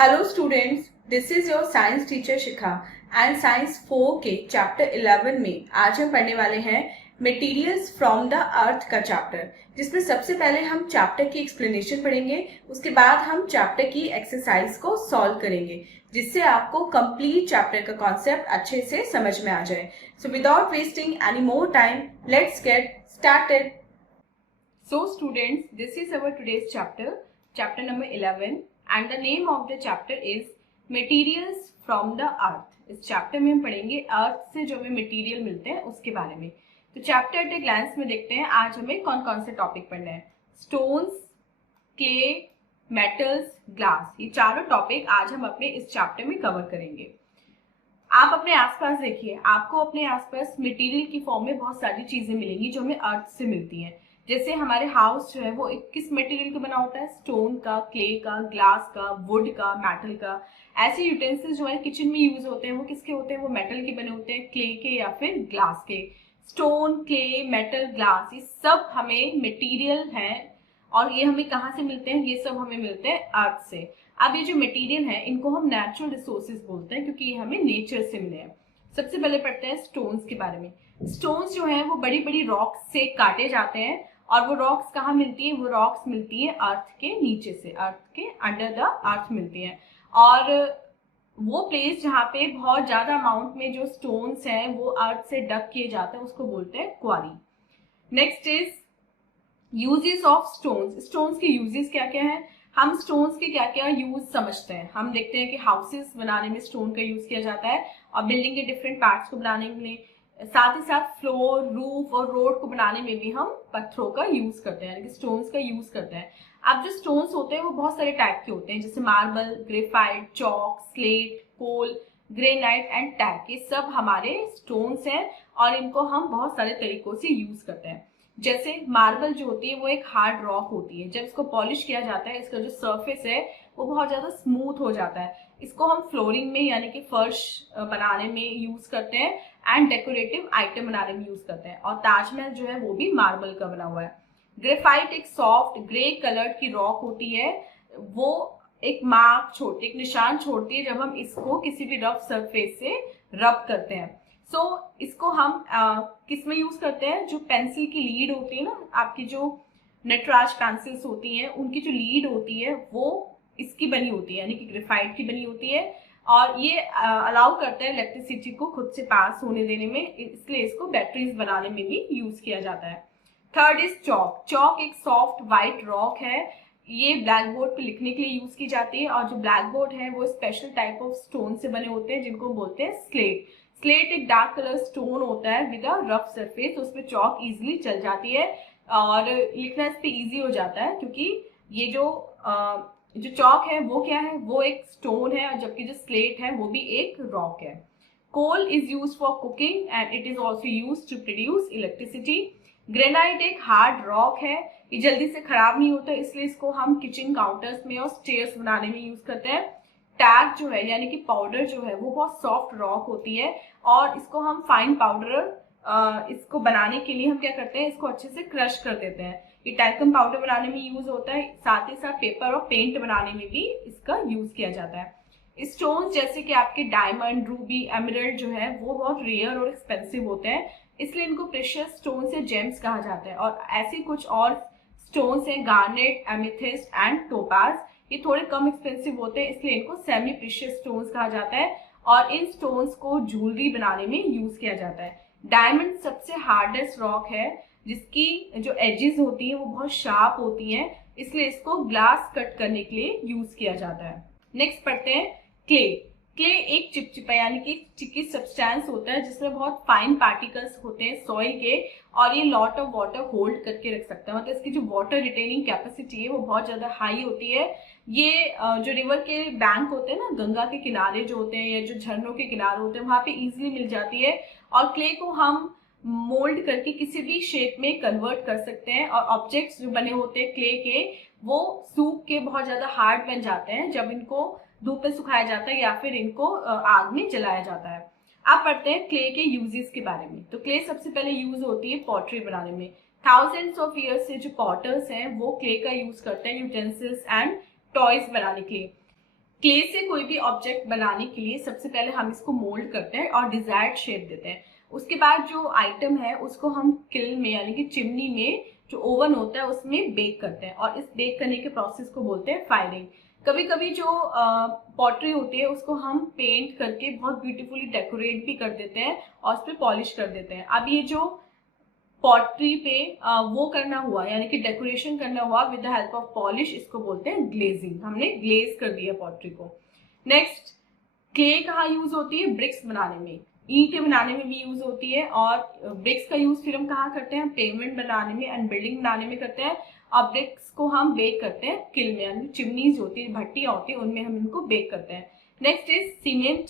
Hello students, this is your science teacher Shikha and science 4 के chapter 11 में आज हम पढ़ने वाले हैं मटेरियल्स फ्रॉम द अर्थ का चैप्टर, जिसमें सबसे पहले हम चैप्टर की एक्सप्लेनेशन पढ़ेंगे। उसके बाद हम चैप्टर की एक्सरसाइज को सॉल्व करेंगे, जिससे आपको कंप्लीट चैप्टर का कॉन्सेप्ट अच्छे से समझ में आ जाए। So without wasting any more time, let's get started. So students, this is our today's chapter, chapter number 11, and the name of the chapter is Materials from the Earth. इस chapter में हम पढ़ेंगे अर्थ से जो हमें मटेरियल मिलते हैं उसके बारे में। तो चैप्टर एट ए ग्लांस में देखते हैं आज हमें कौन कौन से टॉपिक पढ़ने हैं। स्टोन्स, क्ले, मेटल्स, ग्लास, ये चारों टॉपिक आज हम अपने इस चैप्टर में कवर करेंगे। आप अपने आसपास देखिए, आपको अपने आसपास मटेरियल की फॉर्म में बहुत सारी चीजें मिलेंगी जो हमें अर्थ से मिलती हैं। जैसे हमारे हाउस जो है वो किस मटेरियल का बना होता है? स्टोन का, क्ले का, ग्लास का, वुड का, मेटल का। ऐसे यूटेंसिल्स जो है किचन में यूज होते हैं वो किसके होते हैं? वो मेटल के बने होते हैं, क्ले के या फिर ग्लास के। स्टोन, क्ले, मेटल, ग्लास, ये सब हमें मटेरियल हैं और ये हमें कहाँ से मिलते हैं? ये सब हमें मिलते हैं अर्थ से। अब ये जो मटेरियल है इनको हम नेचुरल रिसोर्सेज बोलते हैं क्योंकि ये हमें नेचर से मिले हैं। सबसे पहले पढ़ते हैं स्टोन्स के बारे में। स्टोन्स जो है वो बड़ी बड़ी रॉक्स से काटे जाते हैं और वो रॉक्स कहाँ मिलती है? वो रॉक्स मिलती है अर्थ के नीचे से, अर्थ के अंडर द अर्थ मिलती है। और वो प्लेस जहाँ पे बहुत ज्यादा अमाउंट में जो स्टोन्स हैं वो अर्थ से डग किए जाते हैं उसको बोलते हैं quarry. Next is uses of stones. Stones के यूजेस क्या क्या है? हम स्टोन्स के क्या क्या यूज समझते हैं। हम देखते हैं कि हाउसेस बनाने में स्टोन का यूज किया जाता है और बिल्डिंग के डिफरेंट पार्ट्स को बनाने में, साथ ही साथ फ्लोर, रूफ और रोड को बनाने में भी हम पत्थरों का यूज करते हैं, यानी कि स्टोन्स का यूज करते हैं। अब जो स्टोन्स होते हैं वो बहुत सारे टाइप के होते हैं, जैसे marble, graphite, chalk, slate, coal, granite and talc. ये सब हमारे स्टोन्स हैं और इनको हम बहुत सारे तरीकों से यूज करते हैं। जैसे मार्बल जो होती है वो एक हार्ड रॉक होती है। जब इसको पॉलिश किया जाता है इसका जो सरफेस है वो बहुत ज्यादा स्मूथ हो जाता है। इसको हम फ्लोरिंग में यानी कि फर्श बनाने में यूज करते हैं एंड डेकोरेटिव आइटम बनाने में यूज करते हैं। और ताजमहल जो है वो भी मार्बल का बना हुआ है। ग्रेफाइट एक सॉफ्ट ग्रे कलर की रॉक होती है। वो एक मार्क छोड़ती है, एक निशान छोड़ती है जब हम इसको किसी भी रफ सरफेस से रब करते हैं। इसको हम किस में यूज करते हैं? जो पेंसिल की लीड होती है ना, आपकी जो नटराज पेंसिल्स होती हैं उनकी जो लीड होती है वो इसकी बनी होती है, यानी कि ग्रेफाइट की बनी होती है। और ये अलाउ करता है इलेक्ट्रिसिटी को खुद से पास होने देने में, इसलिए इसको बैटरीज बनाने में भी यूज किया जाता है। Third is chalk. चॉक एक सॉफ्ट व्हाइट रॉक है। ये ब्लैक बोर्ड पे लिखने के लिए यूज की जाती है और जो ब्लैक बोर्ड है वो स्पेशल टाइप ऑफ स्टोन से बने होते हैं जिनको बोलते हैं स्लेट। स्लेट एक डार्क कलर स्टोन होता है विद अ रफ सरफेस, उस पर चॉक इजिली चल जाती है और लिखना इस पे इजी हो जाता है क्योंकि ये जो चॉक है वो क्या है? वो एक स्टोन है, और जबकि जो स्लेट है वो भी एक रॉक है। Coal is use for cooking and it is also use to produce electricity. Granite एक हार्ड रॉक है, ये जल्दी से खराब नहीं होता, इसलिए इसको हम किचन काउंटर्स में और स्टेयर्स बनाने में यूज करते हैं। टैग जो है यानी कि पाउडर जो है वो बहुत सॉफ्ट रॉक होती है और इसको हम फाइन पाउडर इसको बनाने के लिए हम क्या करते हैं? इसको अच्छे से क्रश कर देते हैं। ये टैल्कम पाउडर बनाने में यूज होता है, साथ ही साथ पेपर और पेंट बनाने में भी इसका यूज किया जाता है। स्टोन्स जैसे कि आपके डायमंड, रूबी, एमरल्ड जो है वो बहुत रेयर और एक्सपेंसिव होते हैं, इसलिए इनको प्रेशियस स्टोन्स या जेम्स कहा जाता है। और ऐसे कुछ और स्टोन्स हैं, गार्नेट, एमेथिस्ट एंड टोपाज, ये थोड़े कम एक्सपेंसिव होते हैं, इसलिए इनको सेमी प्रीशियस स्टोन्स कहा जाता है और इन स्टोन्स को ज्वेलरी बनाने में यूज किया जाता है। डायमंड सबसे हार्डेस्ट रॉक है जिसकी जो एजेस होती है वो बहुत शार्प होती हैं, इसलिए इसको ग्लास कट करने के लिए यूज किया जाता है। नेक्स्ट पढ़ते हैं क्ले। क्ले एक चिपचिपा यानी कि चिकी सब्सटेंस होता है जिसमें बहुत फाइन पार्टिकल्स होते हैं सॉइल के और ये लॉट ऑफ वाटर होल्ड करके रख सकता है, मतलब इसकी जो वाटर रिटेनिंग कैपेसिटी है वो बहुत ज्यादा हाई होती है। ये जो रिवर के बैंक होते हैं ना, गंगा के किनारे जो होते हैं या जो झरनों के किनारे होते हैं वहां पे इजिली मिल जाती है और क्ले को हम मोल्ड करके किसी भी शेप में कन्वर्ट कर सकते हैं और ऑब्जेक्ट्स जो बने होते हैं क्ले के वो सूख के बहुत ज्यादा हार्ड बन जाते हैं जब इनको धूप में सुखाया जाता है या फिर इनको आग में जलाया जाता है। अब पढ़ते हैं क्ले के यूजेस के बारे में। तो क्ले सबसे पहले यूज होती है पॉटरी बनाने में। थाउजेंड्स ऑफ ईयर्स से जो पॉटर्स हैं वो क्ले का यूज करते हैं यूटेंसिल्स एंड टॉयज बनाने के लिए। क्ले से कोई भी ऑब्जेक्ट बनाने के लिए सबसे पहले हम इसको मोल्ड करते हैं और डिजायर्ड शेप देते हैं। उसके बाद जो आइटम है उसको हम किल्न में यानी कि चिमनी में, जो ओवन होता है उसमें बेक करते हैं, और इस बेक करने के प्रोसेस को बोलते हैं फायरिंग। कभी कभी जो पॉटरी होती है उसको हम पेंट करके बहुत ब्यूटीफुली डेकोरेट भी कर देते हैं और उस पर पॉलिश कर देते हैं। अब ये जो पॉटरी पे वो करना हुआ यानी कि डेकोरेशन करना हुआ with the help of polish, इसको बोलते हैं ग्लेजिंग। हमने ग्लेज कर दिया पॉटरी को। नेक्स्ट, क्ले कहाँ यूज होती है? ब्रिक्स बनाने में, ईंटें बनाने में भी यूज होती है। और ब्रिक्स का यूज फिर हम कहाँ करते हैं? पेवमेंट बनाने में एंड बिल्डिंग बनाने में करते हैं। और ब्रिक्स को हम बेक करते हैं किल में, यानी चिमनीज होती है, भट्टियां होती है, उनमें हम इनको बेक करते हैं। Next is cement.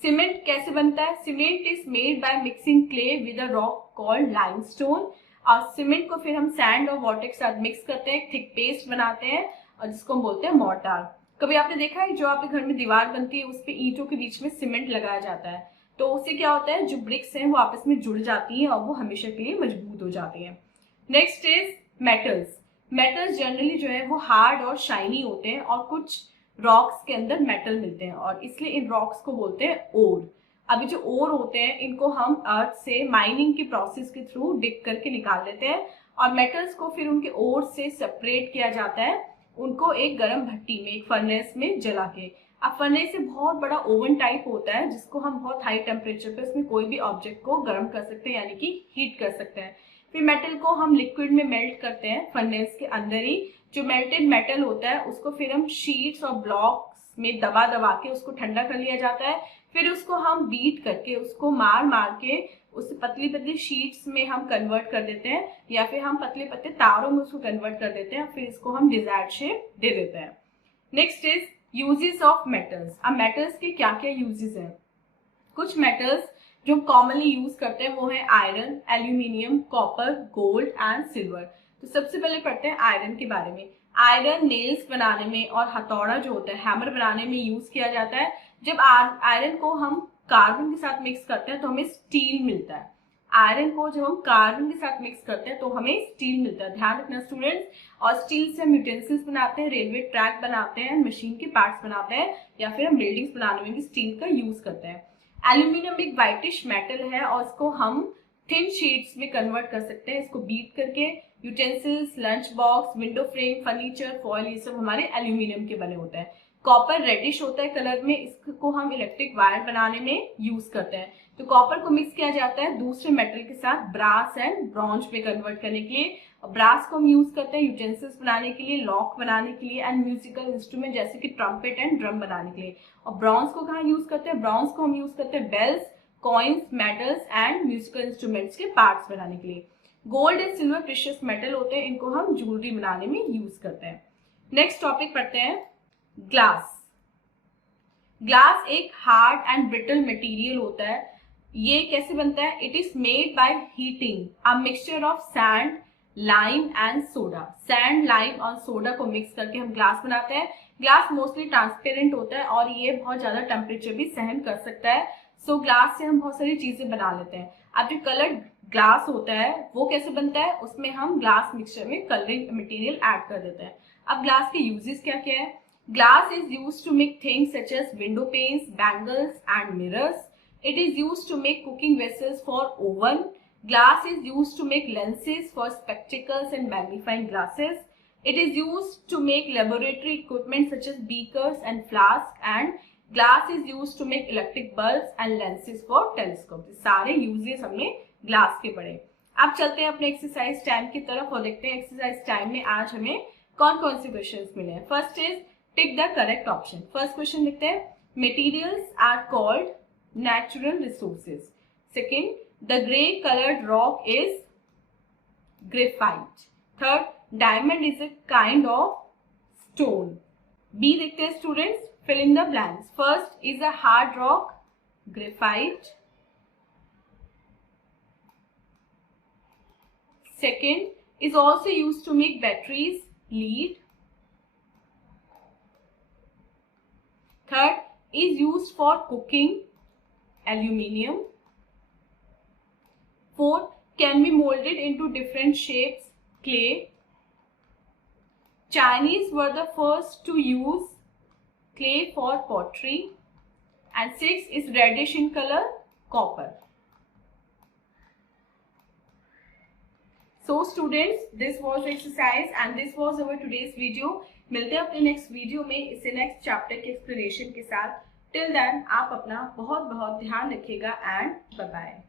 सीमेंट कैसे बनता है? Cement is made by mixing clay with a rock called limestone. और सीमेंट को फिर हम सैंड और वाटर के साथ मिक्स करते हैं, थिक पेस्ट बनाते हैं, और जिसको हम बोलते हैं मोर्टार। कभी आपने देखा है जो आपके घर में दीवार बनती है उस पे ईंटों के बीच में सीमेंट लगाया जाता है, तो उससे क्या होता है, जो ब्रिक्स हैं वो आपस में जुड़ जाती हैं और वो हमेशा के लिए मजबूत हो जाती हैं। Next is metals. Metals generally जो है वो हार्ड और शाइनी होते हैं, और कुछ रॉक्स के अंदर मेटल मिलते हैं, और इसलिए इन रॉक्स को बोलते हैं ओर। अभी जो ओर होते हैं इनको हम अर्थ से माइनिंग के प्रोसेस के थ्रू डिग करके निकाल लेते हैं, और मेटल्स को फिर उनके ओर से सेपरेट किया जाता है, उनको एक गर्म भट्टी में, एक फर्नेस में जला के। अब फर्नेस से बहुत बड़ा ओवन टाइप होता है जिसको हम बहुत हाई टेम्परेचर पे उसमें कोई भी ऑब्जेक्ट को गर्म कर सकते हैं, यानी कि हीट कर सकते हैं। फिर मेटल को हम लिक्विड में मेल्ट करते हैं फर्नेस के अंदर ही। जो मेल्टेड मेटल होता है उसको फिर हम शीट्स और ब्लॉक्स में दबा दबा के उसको ठंडा कर लिया जाता है। फिर उसको हम बीट करके, उसको मार मार के उसे पतली पतली शीट्स में हम कन्वर्ट कर देते हैं, या फिर हम पतले पतले तारों में उसको कन्वर्ट कर देते हैं, फिर इसको हम डिजायर्ड शेप दे देते हैं। Next is uses of metals. अब मेटल्स के क्या क्या यूजेस हैं? कुछ मेटल्स जो कॉमनली यूज करते हैं वो है iron, aluminium, copper, gold and silver. तो सबसे पहले पढ़ते हैं आयरन के बारे में। आयरन नेल्स बनाने में और हथौड़ा जो होता है हैमर बनाने में यूज किया जाता है। जब आयरन को हम कार्बन के साथ मिक्स करते हैं तो हमें स्टील मिलता है। आयरन को जब हम कार्बन के साथ मिक्स करते हैं तो हमें स्टील मिलता है, ध्यान रखना स्टूडेंट्स। और स्टील से हम यूटेंसिल्स बनाते हैं, रेलवे ट्रैक बनाते हैं, मशीन के पार्ट्स बनाते हैं, या फिर हम बिल्डिंग्स बनाने में भी स्टील का यूज करते हैं। एल्यूमिनियम एक वाइटिश मेटल है और इसको हम थिन शीट्स में कन्वर्ट कर सकते हैं, इसको बीट करके। Utensils, lunch box, window frame, furniture, foil, ये सब हमारे एल्यूमिनियम के बने होते हैं। कॉपर रेडिश होता है कलर में, इसको हम इलेक्ट्रिक वायर बनाने में यूज करते हैं। तो कॉपर को मिक्स किया जाता है दूसरे मेटल के साथ ब्रास एंड ब्रॉन्ज में कन्वर्ट करने के लिए। ब्रास को हम यूज करते हैं यूटेंसिल्स बनाने के लिए, लॉक बनाने के लिए, एंड म्यूजिकल इंस्ट्रूमेंट जैसे कि ट्रम्पेट एंड ड्रम बनाने के लिए। और ब्रॉन्ज को कहाँ यूज करते हैं? ब्रॉन्ज को हम यूज करते हैं bells, coins, medals and musical instruments के पार्ट्स बनाने के लिए। Gold and silver precious metal होते हैं, इनको हम ज्वेलरी बनाने में यूज करते हैं। नेक्स्ट टॉपिक पढ़ते हैं ग्लास। ग्लास एक हार्ड एंड ब्रिटल मटेरियल होता है। ये कैसे बनता है? It is made by heating a mixture of sand, lime and soda. Sand, lime और सोडा को मिक्स करके हम ग्लास बनाते हैं। ग्लास मोस्टली ट्रांसपेरेंट होता है और ये बहुत ज्यादा टेम्परेचर भी सहन कर सकता है। सो ग्लास से हम बहुत सारी चीजें बना लेते हैं। अब जो कलर्ड ग्लास होता है वो कैसे बनता है? उसमें हम ग्लास मिक्सचर में कलरिंग मटेरियल ऐड कर देते हैं। अब ग्लास के यूजेस क्या क्या है? Glass is used to make things such as window panes, bangles and mirrors. It is used to make cooking vessels for oven. Glass is used to make lenses for spectacles and magnifying glasses. It is used to make laboratory equipment such as beakers and flasks, and glass is used to make electric bulbs and lenses for telescopes. सारे uses हमने glass के पढ़े। अब चलते हैं अपने exercise time की तरफ और देखते हैं एक्सरसाइज टाइम में आज हमें कौन कौन से क्वेश्चंस मिले हैं। First is tick the correct option. First question लिखते हैं, materials are called natural resources. Second, the grey coloured rock is graphite. Third, diamond is a kind of stone. B देखते हैं students, fill in the blanks. First is a hard rock, graphite. Second is also used to make batteries, lead. Third is used for cooking, aluminium. Fourth, can be molded into different shapes, clay. Chinese were the first to use clay for pottery, and 6 is reddish in color, copper. So students, this was the exercise and this was our today's video. मिलते हैं अपने next video में इसे next chapter के explanation के साथ. Till then आप अपना बहुत बहुत ध्यान रखिएगा एंड बाय बाय.